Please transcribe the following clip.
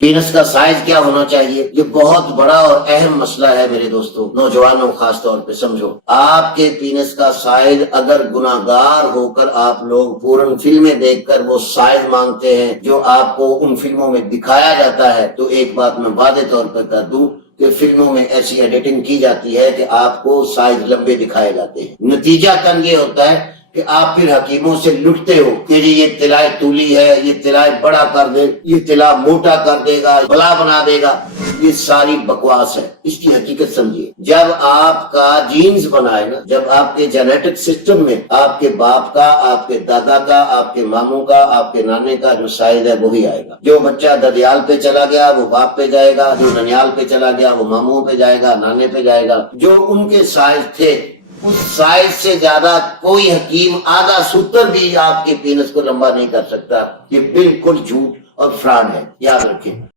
پینس کا سائز کیا ہونا چاہیے، یہ بہت بڑا اور اہم مسئلہ ہے میرے دوستو، نوجوانوں خاص طور پہ سمجھو۔ آپ کے پینس کا سائز اگر گناہگار ہو کر آپ لوگ پورن فلمیں دیکھ کر وہ سائز مانگتے ہیں جو آپ کو ان فلموں میں دکھایا جاتا ہے، تو ایک بات میں واضح طور پر کر دوں کہ فلموں میں ایسی ایڈیٹنگ کی جاتی ہے کہ آپ کو سائز لمبے دکھائے جاتے ہیں۔ نتیجہ تن یہ ہوتا ہے کہ آپ پھر حکیموں سے لٹتے ہو کہ جی یہ تلائے تولی ہے، یہ تلائے بڑا کر دے، یہ تلا موٹا کر دے گا، بلا بنا دے گا۔ یہ ساری بکواس ہے، اس کی حقیقت سمجھیے۔ جب آپ کا جینز بنائے نا، جب آپ کے جینیٹک سسٹم میں آپ کے باپ کا، آپ کے دادا کا، آپ کے ماموں کا، آپ کے نانے کا جو سائز ہے وہی آئے گا۔ جو بچہ ددیال پہ چلا گیا وہ باپ پہ جائے گا، جو ننیال پہ چلا گیا وہ ماموں پہ جائے گا، نانے پہ جائے گا۔ جو ان کے سائز تھے اس سائز سے زیادہ کوئی حکیم آدھا ستر بھی آپ کے پینس کو لمبا نہیں کر سکتا۔ یہ بالکل جھوٹ اور فراڈ ہے، یاد رکھیں۔